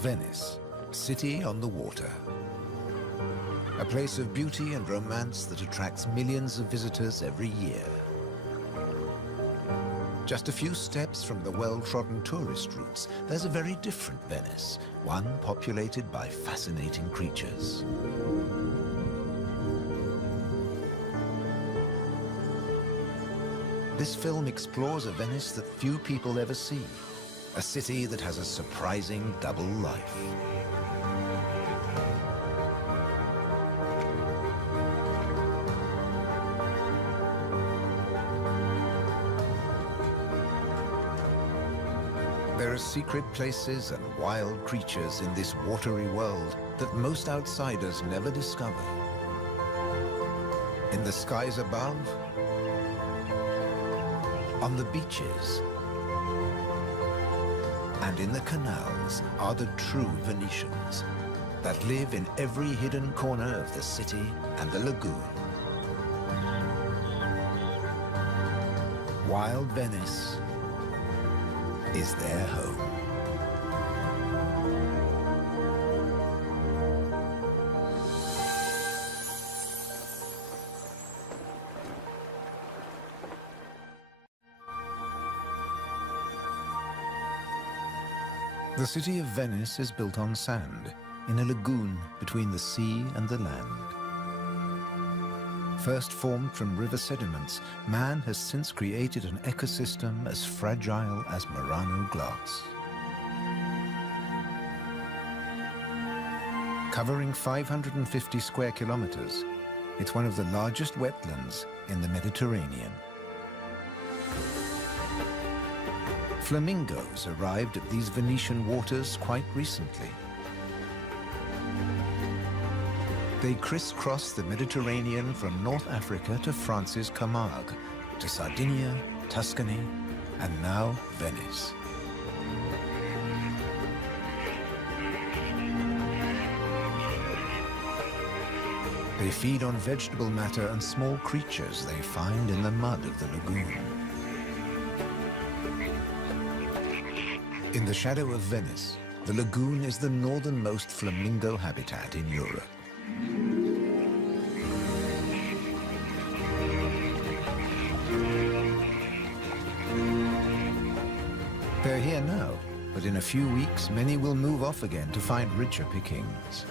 Venice, city on the water. A place of beauty and romance that attracts millions of visitors every year. Just a few steps from the well-trodden tourist routes, there's a very different Venice, one populated by fascinating creatures. This film explores a Venice that few people ever see, a city that has a surprising double life. There are secret places and wild creatures in this watery world that most outsiders never discover. In the skies above, on the beaches, and in the canals are the true Venetians that live in every hidden corner of the city and the lagoon. Wild Venice is their home. The city of Venice is built on sand, in a lagoon between the sea and the land. First formed from river sediments, man has since created an ecosystem as fragile as Murano glass. Covering 550 square kilometers, it's one of the largest wetlands in the Mediterranean. Flamingos arrived at these Venetian waters quite recently. They crisscross the Mediterranean from North Africa to France's Camargue, to Sardinia, Tuscany, and now Venice. They feed on vegetable matter and small creatures they find in the mud of the lagoon. In the shadow of Venice, the lagoon is the northernmost flamingo habitat in Europe. They're here now, but in a few weeks, many will move off again to find richer pickings.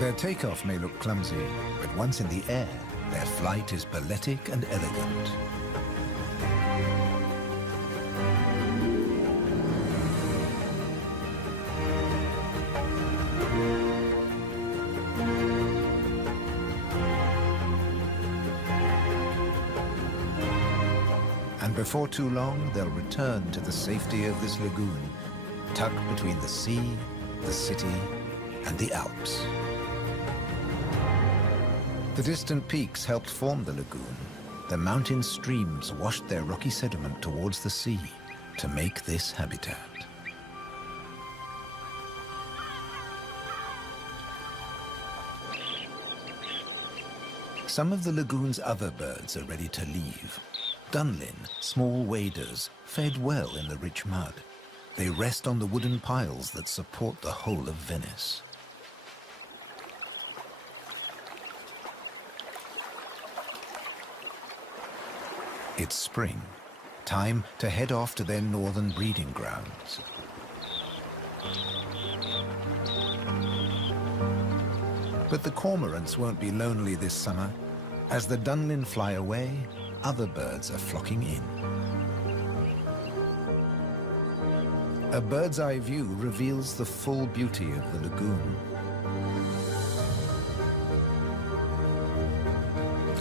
Their takeoff may look clumsy, but once in the air, their flight is balletic and elegant. And before too long, they'll return to the safety of this lagoon, tucked between the sea, the city, and the Alps. The distant peaks helped form the lagoon. The mountain streams washed their rocky sediment towards the sea to make this habitat. Some of the lagoon's other birds are ready to leave. Dunlin, small waders, fed well in the rich mud. They rest on the wooden piles that support the whole of Venice. It's spring, time to head off to their northern breeding grounds. But the cormorants won't be lonely this summer. As the Dunlin fly away, other birds are flocking in. A bird's eye view reveals the full beauty of the lagoon.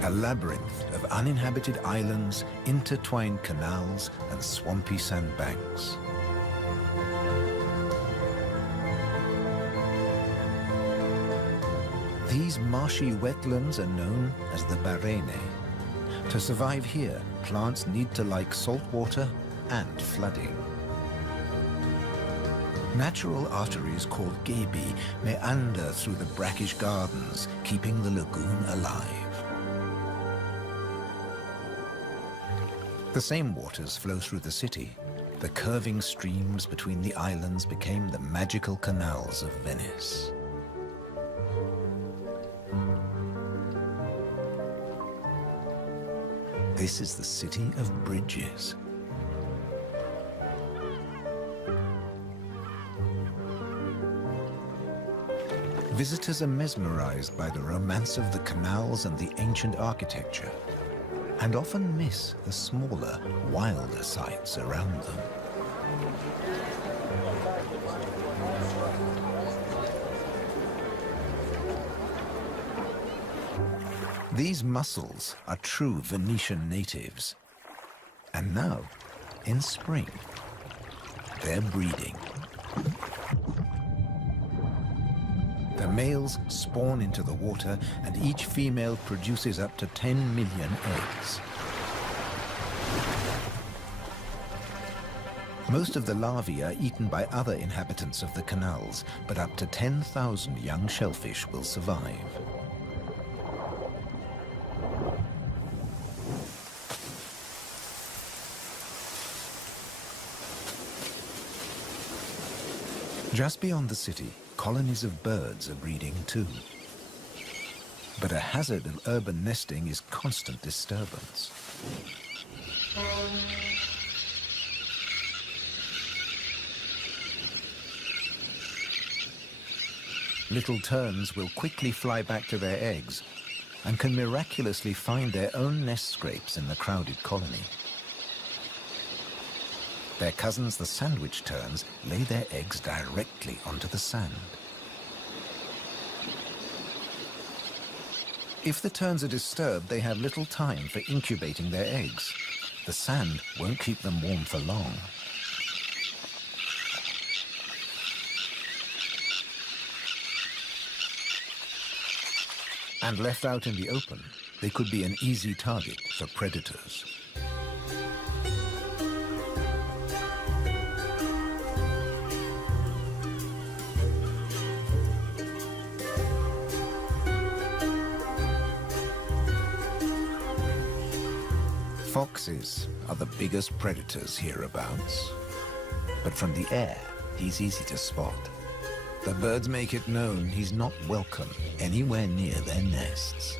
A labyrinth of uninhabited islands, intertwined canals, and swampy sandbanks. These marshy wetlands are known as the Barene. To survive here, plants need to like salt water and flooding. Natural arteries called gabi meander through the brackish gardens, keeping the lagoon alive. The same waters flow through the city. The curving streams between the islands became the magical canals of Venice. This is the city of bridges. Visitors are mesmerized by the romance of the canals and the ancient architecture, and often miss the smaller, wilder sights around them. These mussels are true Venetian natives. And now, in spring, they're breeding. The males spawn into the water, and each female produces up to 10 million eggs. Most of the larvae are eaten by other inhabitants of the canals, but up to 10,000 young shellfish will survive. Just beyond the city, colonies of birds are breeding too. But a hazard of urban nesting is constant disturbance. Little terns will quickly fly back to their eggs and can miraculously find their own nest scrapes in the crowded colony. Their cousins, the sandwich terns, lay their eggs directly onto the sand. If the terns are disturbed, they have little time for incubating their eggs. The sand won't keep them warm for long. And left out in the open, they could be an easy target for predators. Foxes are the biggest predators hereabouts. But from the air, he's easy to spot. The birds make it known he's not welcome anywhere near their nests.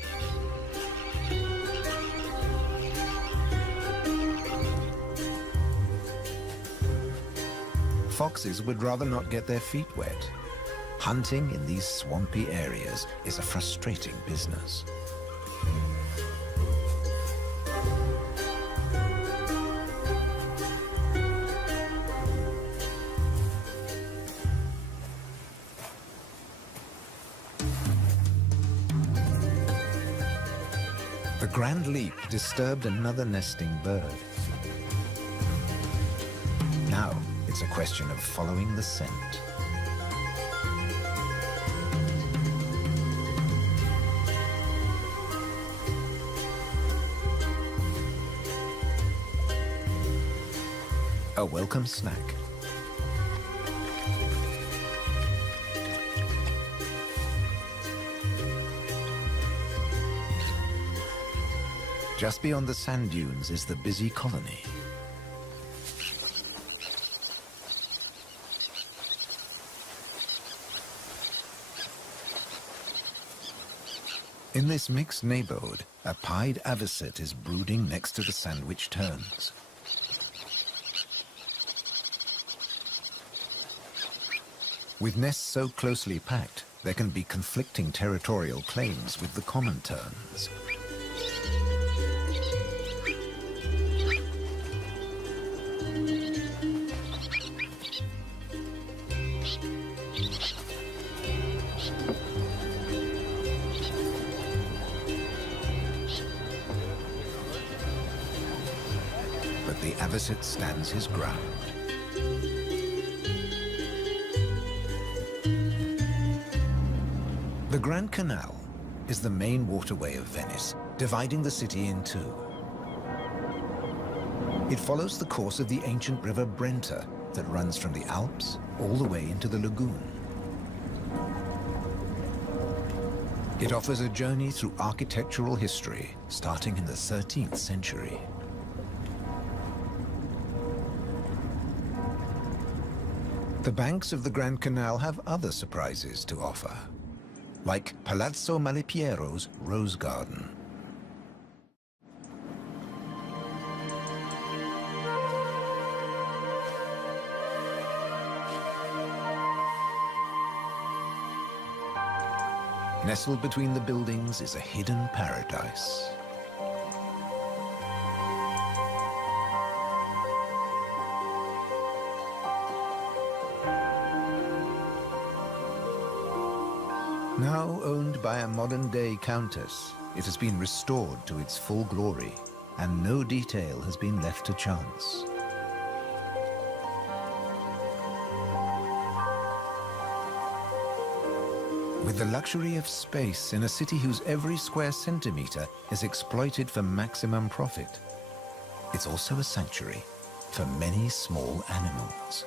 Foxes would rather not get their feet wet. Hunting in these swampy areas is a frustrating business. The grand leap disturbed another nesting bird. Now it's a question of following the scent. A welcome snack. Just beyond the sand dunes is the busy colony. In this mixed neighborhood, a pied avocet is brooding next to the sandwich terns. With nests so closely packed, there can be conflicting territorial claims with the common terns. But the avocet stands his ground. The Grand Canal is the main waterway of Venice, dividing the city in two. It follows the course of the ancient river Brenta that runs from the Alps all the way into the lagoon. It offers a journey through architectural history, starting in the 13th century. The banks of the Grand Canal have other surprises to offer, like Palazzo Malipiero's Rose Garden. Nestled between the buildings is a hidden paradise. Now owned by a modern-day countess, it has been restored to its full glory, and no detail has been left to chance. With the luxury of space in a city whose every square centimeter is exploited for maximum profit, it's also a sanctuary for many small animals.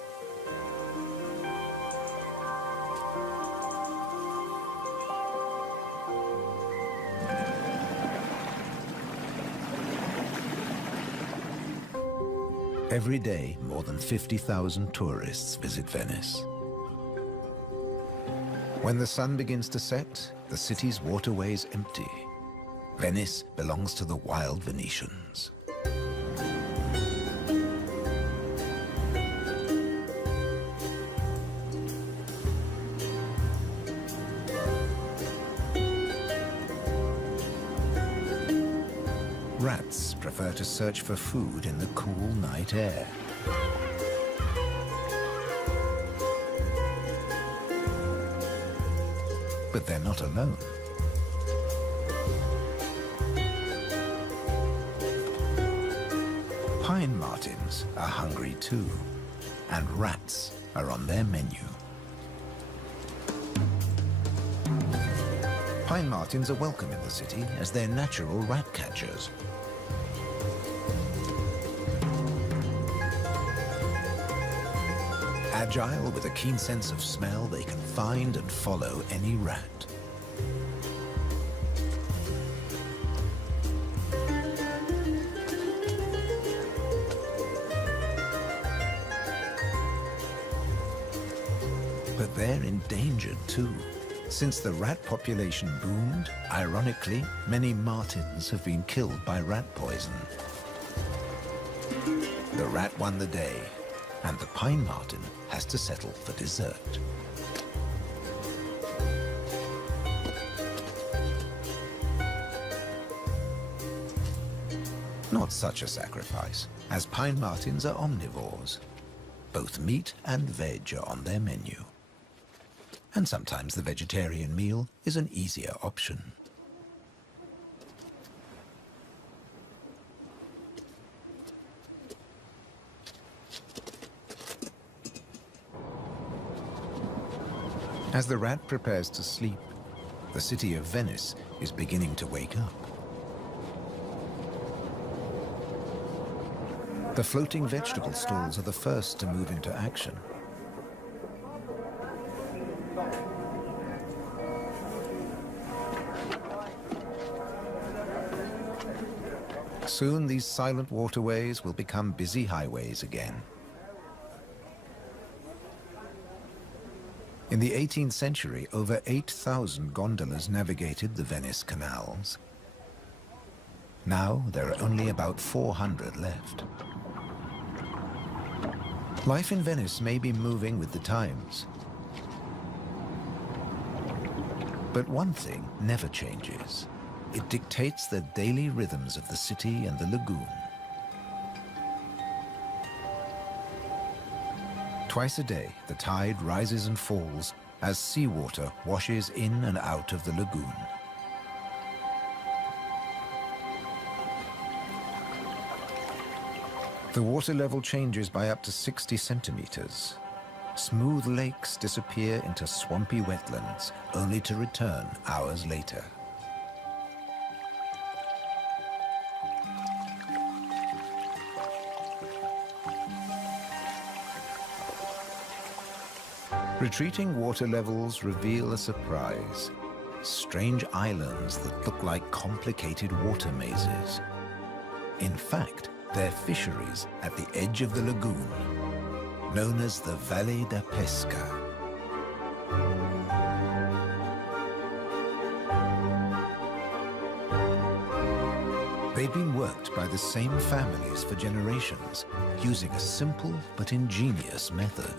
Every day, more than 50,000 tourists visit Venice. When the sun begins to set, the city's waterways empty. Venice belongs to the wild Venetians. Rats prefer to search for food in the cool night air. But they're not alone. Pine martens are hungry too, and rats are on their menu. Pine martens are welcome in the city as they're natural rat catchers. Agile with a keen sense of smell, they can find and follow any rat. But they're endangered too. Since the rat population boomed, ironically, many martens have been killed by rat poison. The rat won the day, and the pine marten has to settle for dessert. Not such a sacrifice, as pine martens are omnivores. Both meat and veg are on their menu. And sometimes the vegetarian meal is an easier option. As the rat prepares to sleep, the city of Venice is beginning to wake up. The floating vegetable stalls are the first to move into action. Soon these silent waterways will become busy highways again. In the 18th century, over 8,000 gondolas navigated the Venice canals. Now there are only about 400 left. Life in Venice may be moving with the times. But one thing never changes. It dictates the daily rhythms of the city and the lagoon. Twice a day, the tide rises and falls as seawater washes in and out of the lagoon. The water level changes by up to 60 centimeters. Smooth lakes disappear into swampy wetlands, only to return hours later. Retreating water levels reveal a surprise. Strange islands that look like complicated water mazes. In fact, they're fisheries at the edge of the lagoon. known as the Valle da Pesca. They've been worked by the same families for generations, using a simple but ingenious method.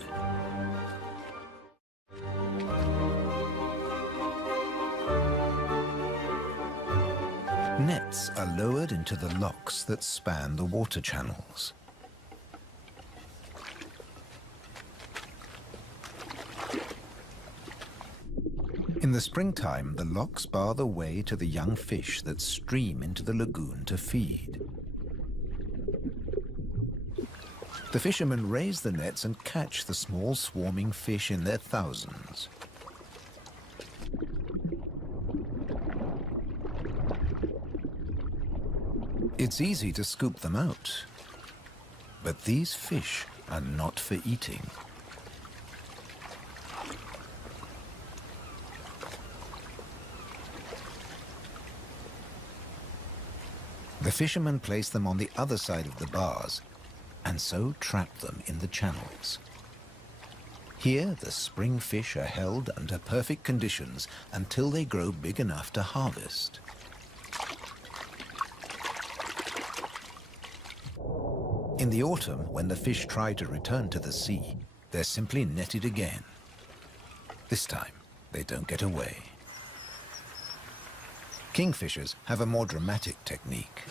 Nets are lowered into the locks that span the water channels. In the springtime, the locks bar the way to the young fish that stream into the lagoon to feed. The fishermen raise the nets and catch the small swarming fish in their thousands. It's easy to scoop them out, but these fish are not for eating. The fishermen place them on the other side of the bars and so trap them in the channels. Here, the spring fish are held under perfect conditions until they grow big enough to harvest. In the autumn, when the fish try to return to the sea, they're simply netted again. This time, they don't get away. Kingfishers have a more dramatic technique.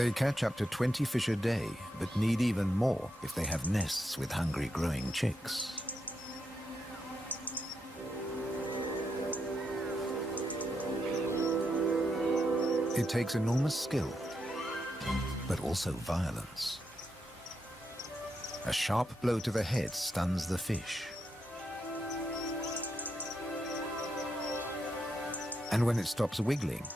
They catch up to 20 fish a day, but need even more if they have nests with hungry growing chicks. It takes enormous skill, but also violence. A sharp blow to the head stuns the fish. And when it stops wiggling,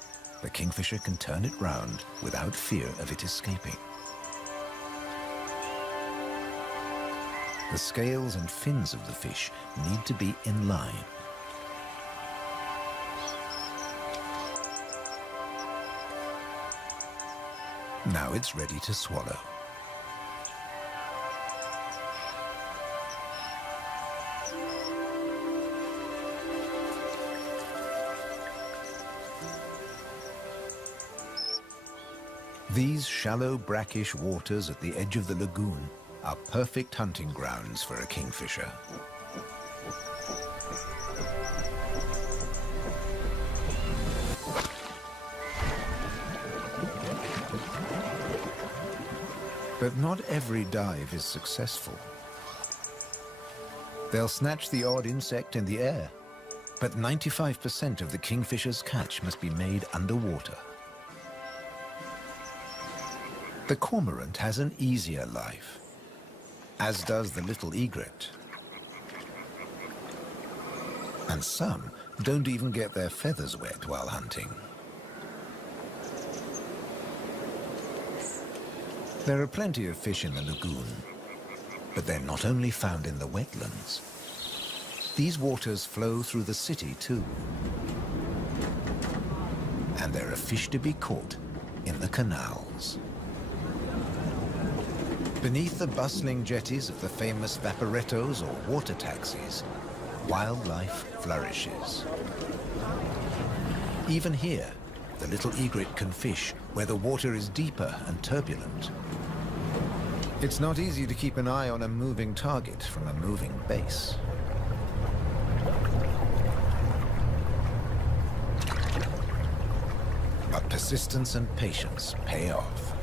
the kingfisher can turn it round without fear of it escaping. The scales and fins of the fish need to be in line. Now it's ready to swallow. These shallow, brackish waters at the edge of the lagoon are perfect hunting grounds for a kingfisher. But not every dive is successful. They'll snatch the odd insect in the air, but 95% of the kingfisher's catch must be made underwater. The cormorant has an easier life, as does the little egret. And some don't even get their feathers wet while hunting. There are plenty of fish in the lagoon, but they're not only found in the wetlands. These waters flow through the city too. And there are fish to be caught in the canals. Beneath the bustling jetties of the famous vaporettos or water taxis, wildlife flourishes. Even here, the little egret can fish where the water is deeper and turbulent. It's not easy to keep an eye on a moving target from a moving base. But persistence and patience pay off.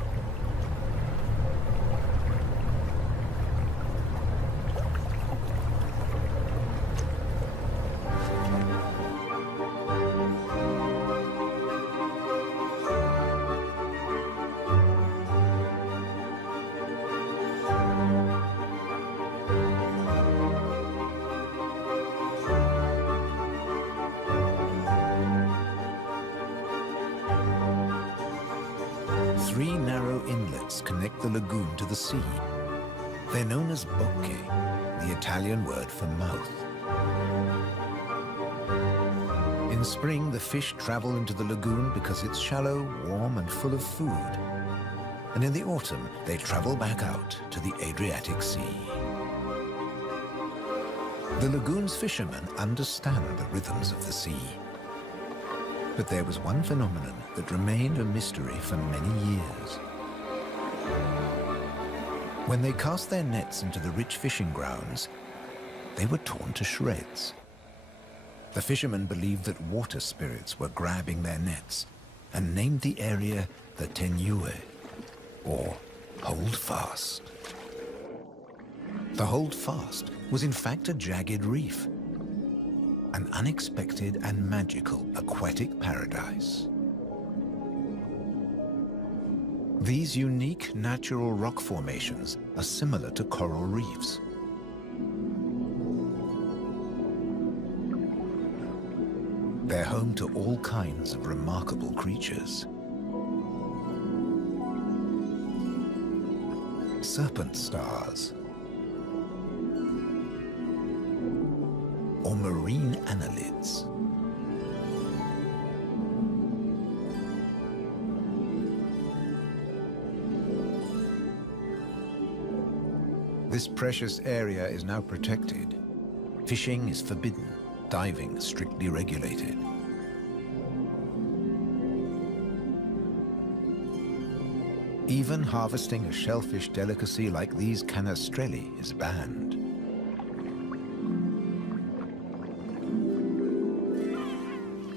3 narrow inlets connect the lagoon to the sea. They're known as bocche, the Italian word for mouth. In spring, the fish travel into the lagoon because it's shallow, warm, and full of food. And in the autumn, they travel back out to the Adriatic Sea. The lagoon's fishermen understand the rhythms of the sea. But there was one phenomenon that remained a mystery for many years. When they cast their nets into the rich fishing grounds, they were torn to shreds. The fishermen believed that water spirits were grabbing their nets and named the area the Tenue, or Hold Fast. The Hold Fast was in fact a jagged reef, an unexpected and magical aquatic paradise. These unique natural rock formations are similar to coral reefs. They're home to all kinds of remarkable creatures. Serpent stars, or marine annelids. This precious area is now protected. Fishing is forbidden, diving strictly regulated. Even harvesting a shellfish delicacy like these canestrelli is banned.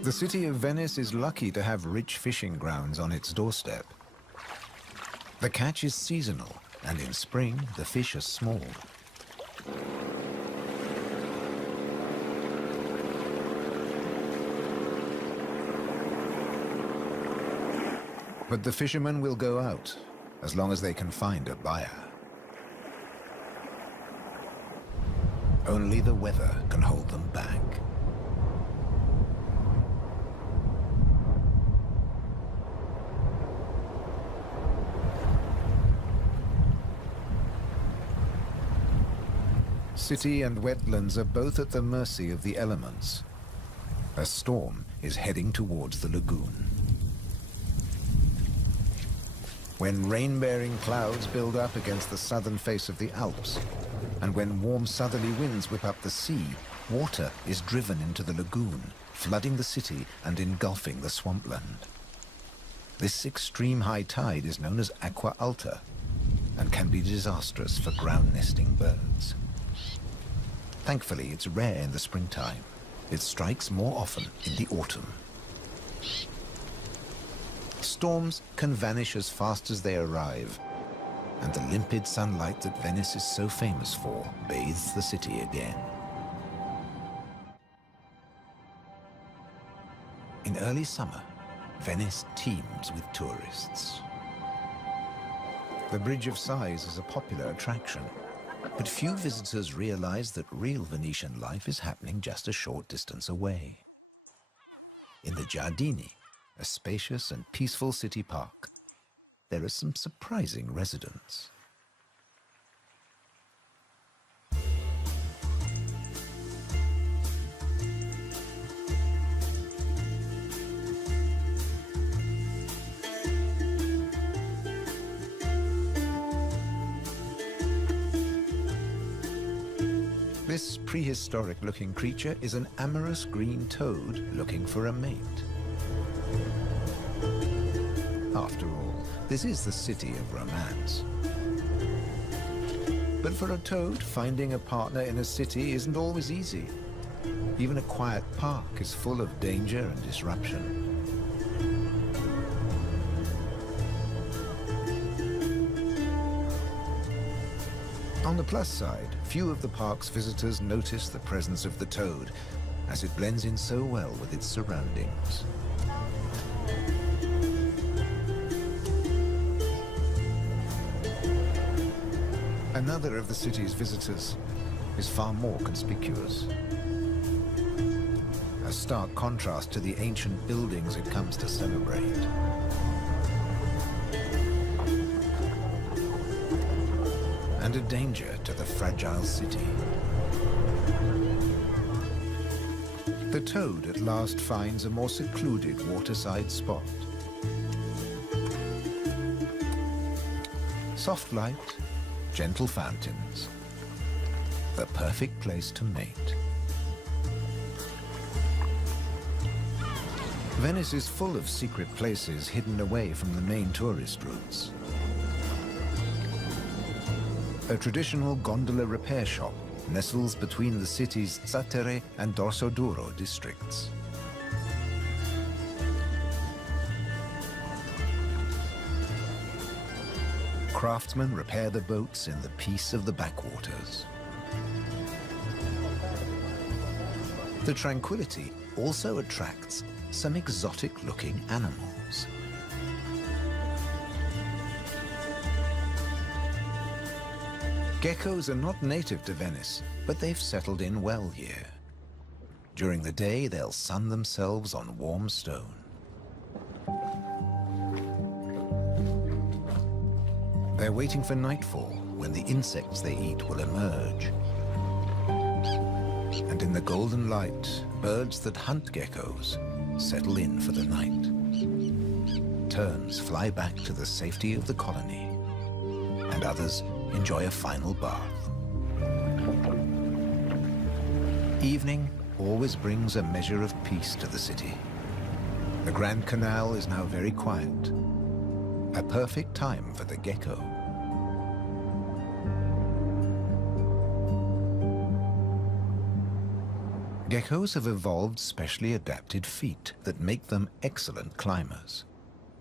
The city of Venice is lucky to have rich fishing grounds on its doorstep. The catch is seasonal, and in spring, the fish are small. But the fishermen will go out, as long as they can find a buyer. Only the weather can hold them back. City and wetlands are both at the mercy of the elements. A storm is heading towards the lagoon. When rain-bearing clouds build up against the southern face of the Alps, and when warm southerly winds whip up the sea, water is driven into the lagoon, flooding the city and engulfing the swampland. This extreme high tide is known as aqua alta and can be disastrous for ground-nesting birds. Thankfully, it's rare in the springtime. It strikes more often in the autumn. Storms can vanish as fast as they arrive, and the limpid sunlight that Venice is so famous for bathes the city again. In early summer, Venice teems with tourists. The Bridge of Sighs is a popular attraction, but few visitors realize that real Venetian life is happening just a short distance away. In the Giardini, a spacious and peaceful city park, there are some surprising residents. This prehistoric-looking creature is an amorous green toad looking for a mate. After all, this is the city of romance. But for a toad, finding a partner in a city isn't always easy. Even a quiet park is full of danger and disruption. On the plus side, few of the park's visitors notice the presence of the toad, as it blends in so well with its surroundings. Another of the city's visitors is far more conspicuous. A stark contrast to the ancient buildings it comes to celebrate. and a danger to the fragile city. The toad at last finds a more secluded waterside spot. Soft light, gentle fountains, the perfect place to mate. Venice is full of secret places hidden away from the main tourist routes. A traditional gondola repair shop nestles between the city's Zattere and Dorsoduro districts. Craftsmen repair the boats in the peace of the backwaters. The tranquility also attracts some exotic-looking animals. Geckos are not native to Venice, but they've settled in well here. During the day, they'll sun themselves on warm stone. They're waiting for nightfall, when the insects they eat will emerge. And in the golden light, birds that hunt geckos settle in for the night. Terns fly back to the safety of the colony, and others enjoy a final bath. Evening always brings a measure of peace to the city. The Grand Canal is now very quiet, a perfect time for the gecko. Geckos have evolved specially adapted feet that make them excellent climbers.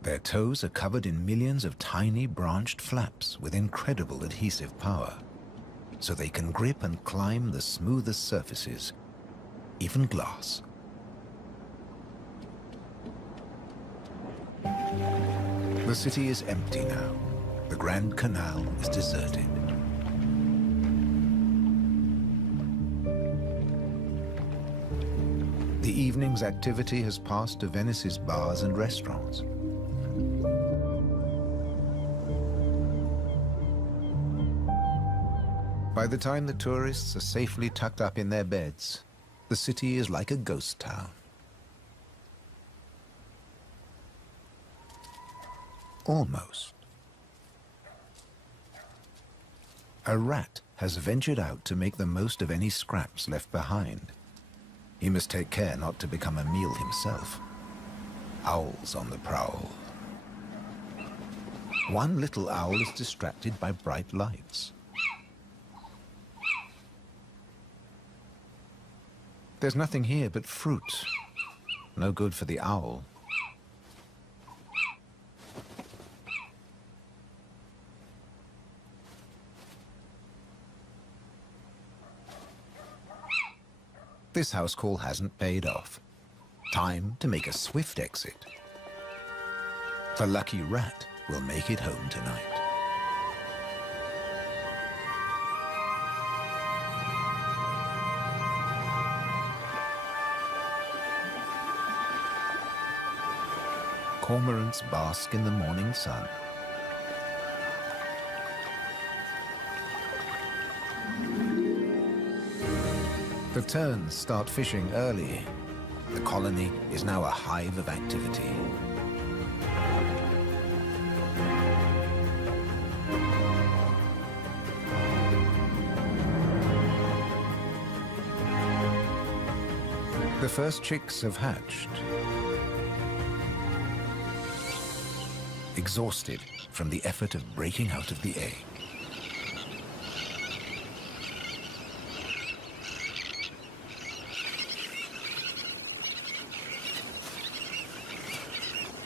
Their toes are covered in millions of tiny branched flaps with incredible adhesive power, so they can grip and climb the smoothest surfaces, even glass. The city is empty now. The Grand Canal is deserted. The evening's activity has passed to Venice's bars and restaurants. By the time the tourists are safely tucked up in their beds, the city is like a ghost town. Almost. A rat has ventured out to make the most of any scraps left behind. He must take care not to become a meal himself. Owls on the prowl. One little owl is distracted by bright lights. There's nothing here but fruit. No good for the owl. This house call hasn't paid off. Time to make a swift exit. The lucky rat will make it home tonight. Cormorants bask in the morning sun. The terns start fishing early. The colony is now a hive of activity. The first chicks have hatched. Exhausted from the effort of breaking out of the egg.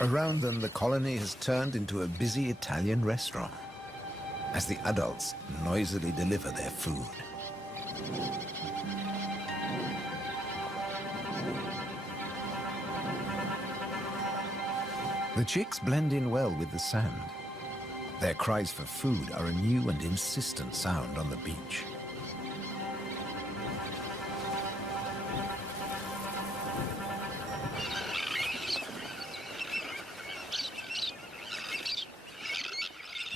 Around them, the colony has turned into a busy Italian restaurant as the adults noisily deliver their food. The chicks blend in well with the sand. Their cries for food are a new and insistent sound on the beach.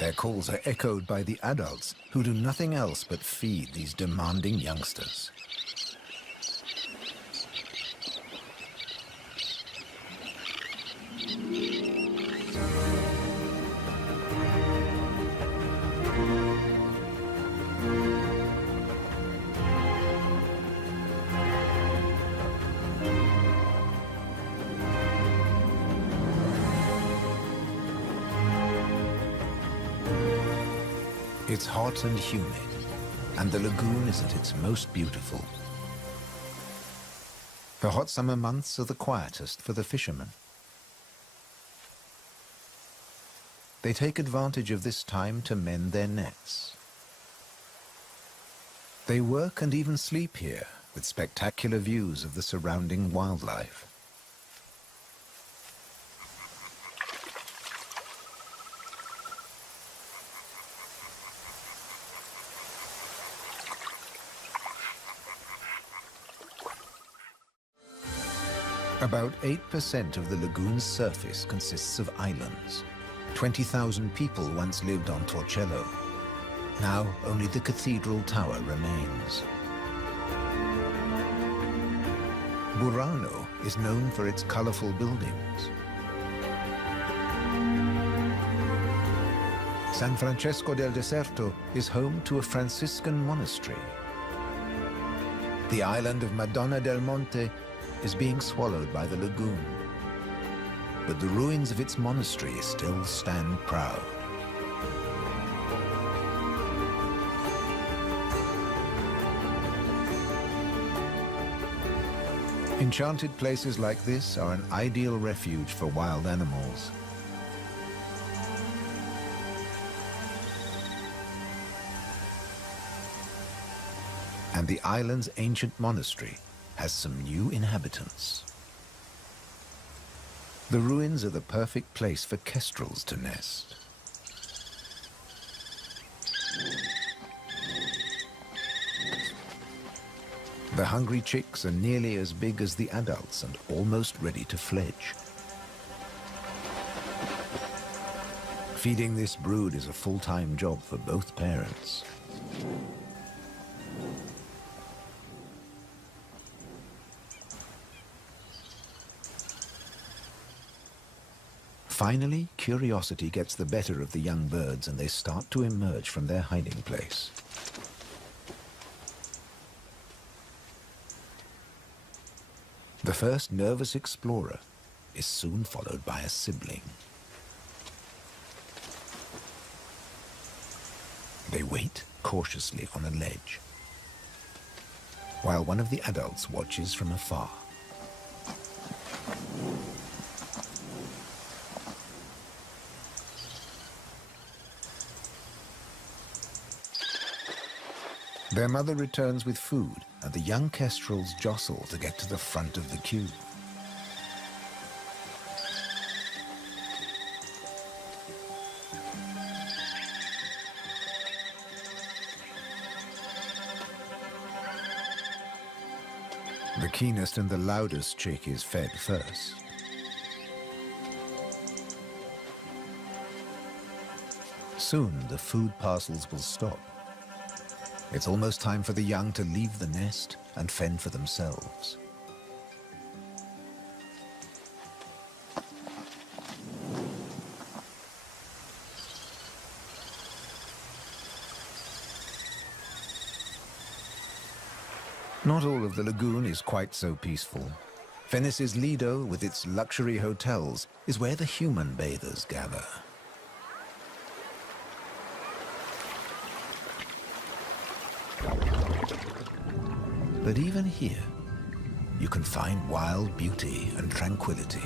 Their calls are echoed by the adults, who do nothing else but feed these demanding youngsters. It's hot and humid, and the lagoon is at its most beautiful. The hot summer months are the quietest for the fishermen. They take advantage of this time to mend their nets. They work and even sleep here, with spectacular views of the surrounding wildlife. About 8% of the lagoon's surface consists of islands. 20,000 people once lived on Torcello. Now only the cathedral tower remains. Burano is known for its colorful buildings. San Francesco del Deserto is home to a Franciscan monastery. The island of Madonna del Monte is being swallowed by the lagoon, but the ruins of its monastery still stand proud. Enchanted places like this are an ideal refuge for wild animals. And the island's ancient monastery has some new inhabitants. The ruins are the perfect place for kestrels to nest. The hungry chicks are nearly as big as the adults and almost ready to fledge. Feeding this brood is a full-time job for both parents. Finally, curiosity gets the better of the young birds and they start to emerge from their hiding place. The first nervous explorer is soon followed by a sibling. They wait cautiously on a ledge, while one of the adults watches from afar. Their mother returns with food, and the young kestrels jostle to get to the front of the queue. The keenest and the loudest chick is fed first. Soon the food parcels will stop. It's almost time for the young to leave the nest and fend for themselves. Not all of the lagoon is quite so peaceful. Venice's Lido, with its luxury hotels, is where the human bathers gather. But even here, you can find wild beauty and tranquility.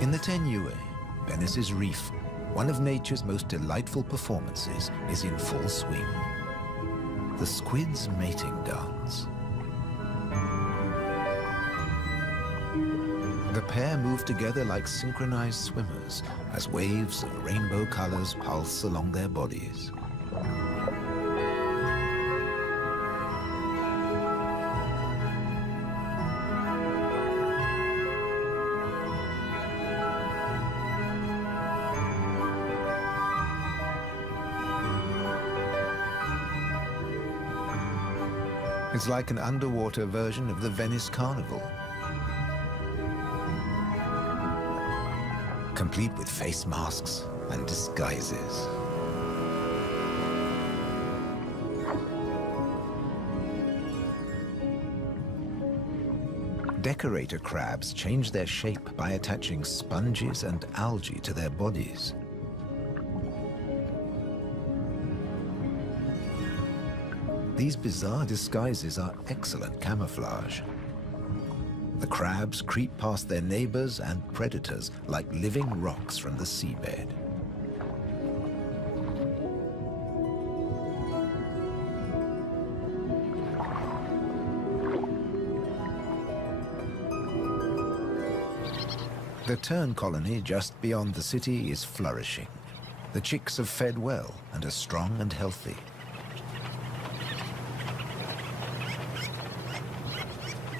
In the Tenue, Venice's reef, one of nature's most delightful performances is in full swing. The squid's mating dance. The pair move together like synchronized swimmers as waves of rainbow colors pulse along their bodies. It's like an underwater version of the Venice Carnival, complete with face masks and disguises. Decorator crabs change their shape by attaching sponges and algae to their bodies. These bizarre disguises are excellent camouflage. The crabs creep past their neighbors and predators like living rocks from the seabed. The tern colony just beyond the city is flourishing. The chicks have fed well and are strong and healthy.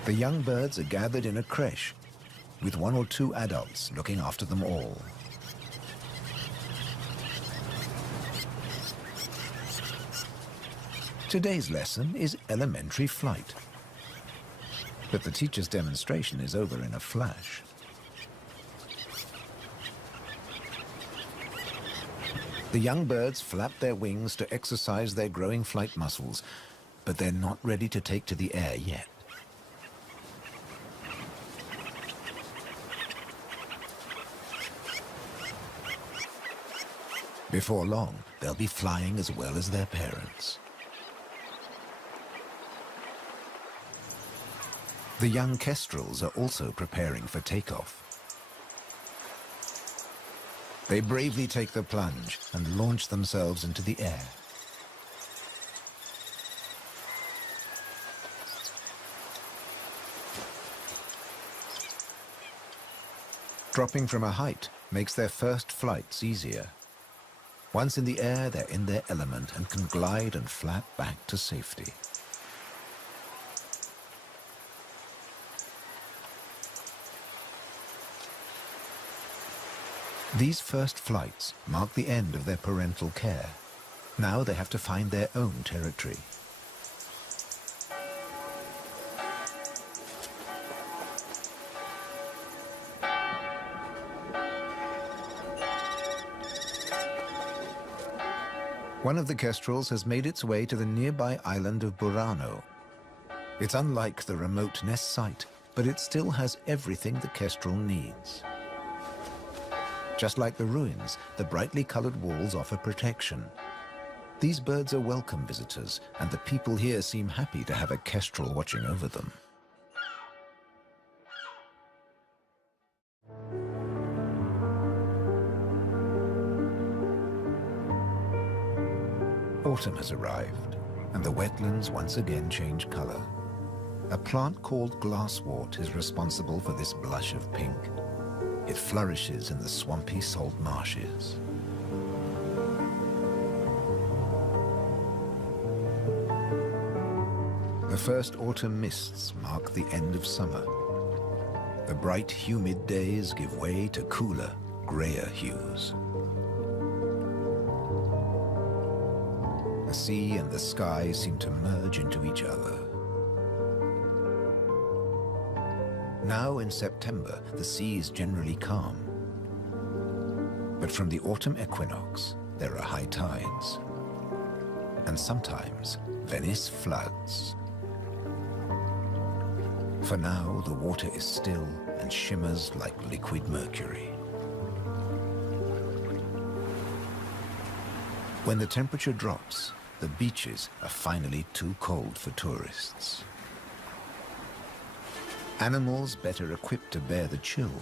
The young birds are gathered in a creche, with 1 or 2 adults looking after them all. Today's lesson is elementary flight, but the teacher's demonstration is over in a flash. The young birds flap their wings to exercise their growing flight muscles, but they're not ready to take to the air yet. Before long, they'll be flying as well as their parents. The young kestrels are also preparing for takeoff. They bravely take the plunge and launch themselves into the air. Dropping from a height makes their first flights easier. Once in the air, they're in their element and can glide and flap back to safety. These first flights mark the end of their parental care. Now they have to find their own territory. One of the kestrels has made its way to the nearby island of Burano. It's unlike the remote nest site, but it still has everything the kestrel needs. Just like the ruins, the brightly colored walls offer protection. These birds are welcome visitors, and the people here seem happy to have a kestrel watching over them. Autumn has arrived, and the wetlands once again change color. A plant called glasswort is responsible for this blush of pink. It flourishes in the swampy salt marshes. The first autumn mists mark the end of summer. The bright, humid days give way to cooler, grayer hues. The sea and the sky seem to merge into each other. Now in September, the sea is generally calm. But from the autumn equinox, there are high tides. And sometimes, Venice floods. For now, the water is still and shimmers like liquid mercury. When the temperature drops, the beaches are finally too cold for tourists. Animals better equipped to bear the chill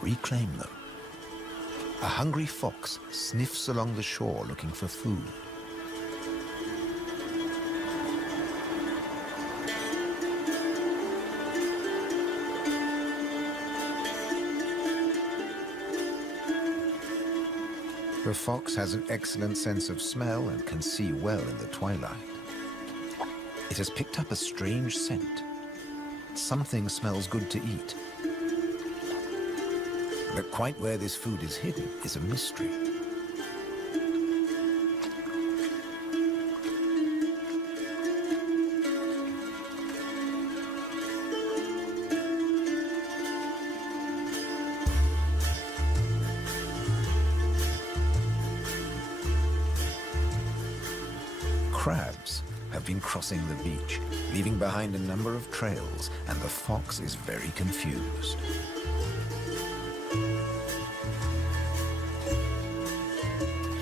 reclaim them. A hungry fox sniffs along the shore looking for food. The fox has an excellent sense of smell and can see well in the twilight. It has picked up a strange scent. Something smells good to eat. But quite where this food is hidden is a mystery. Crabs have been crossing the beach, leaving behind a number of trails, and the fox is very confused.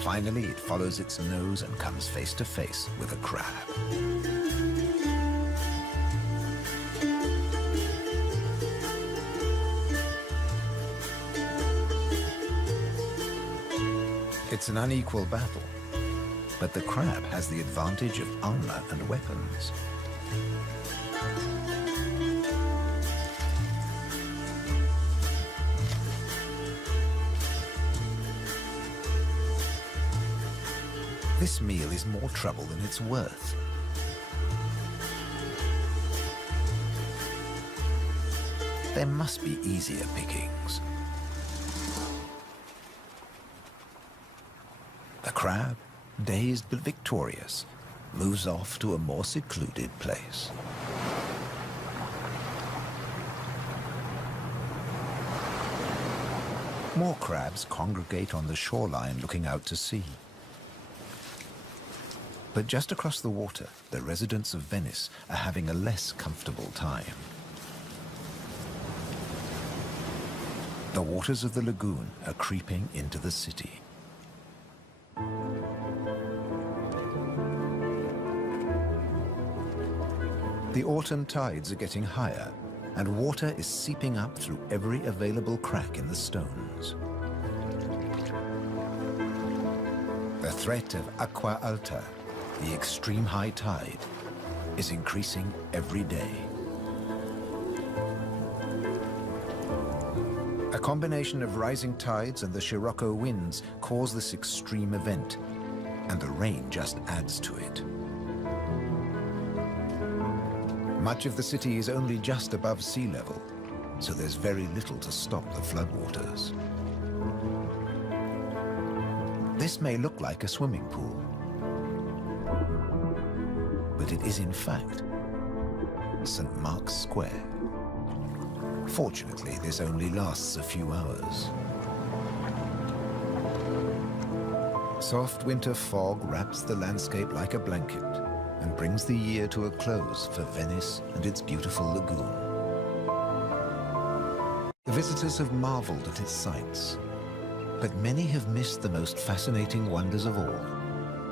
Finally, it follows its nose and comes face to face with a crab. It's an unequal battle, but the crab has the advantage of armor and weapons. This meal is more trouble than it's worth. There must be easier pickings. The crab, dazed but victorious, moves off to a more secluded place. More crabs congregate on the shoreline looking out to sea. But just across the water, the residents of Venice are having a less comfortable time. The waters of the lagoon are creeping into the city. The autumn tides are getting higher, and water is seeping up through every available crack in the stones. The threat of acqua alta, the extreme high tide, is increasing every day. A combination of rising tides and the Scirocco winds cause this extreme event, and the rain just adds to it. Much of the city is only just above sea level, so there's very little to stop the floodwaters. This may look like a swimming pool, but it is in fact St. Mark's Square. Fortunately, this only lasts a few hours. Soft winter fog wraps the landscape like a blanket and brings the year to a close for Venice and its beautiful lagoon. The visitors have marveled at its sights, but many have missed the most fascinating wonders of all,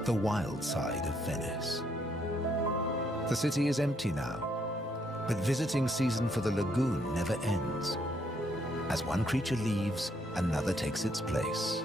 the wild side of Venice. The city is empty now, but visiting season for the lagoon never ends. As one creature leaves, another takes its place.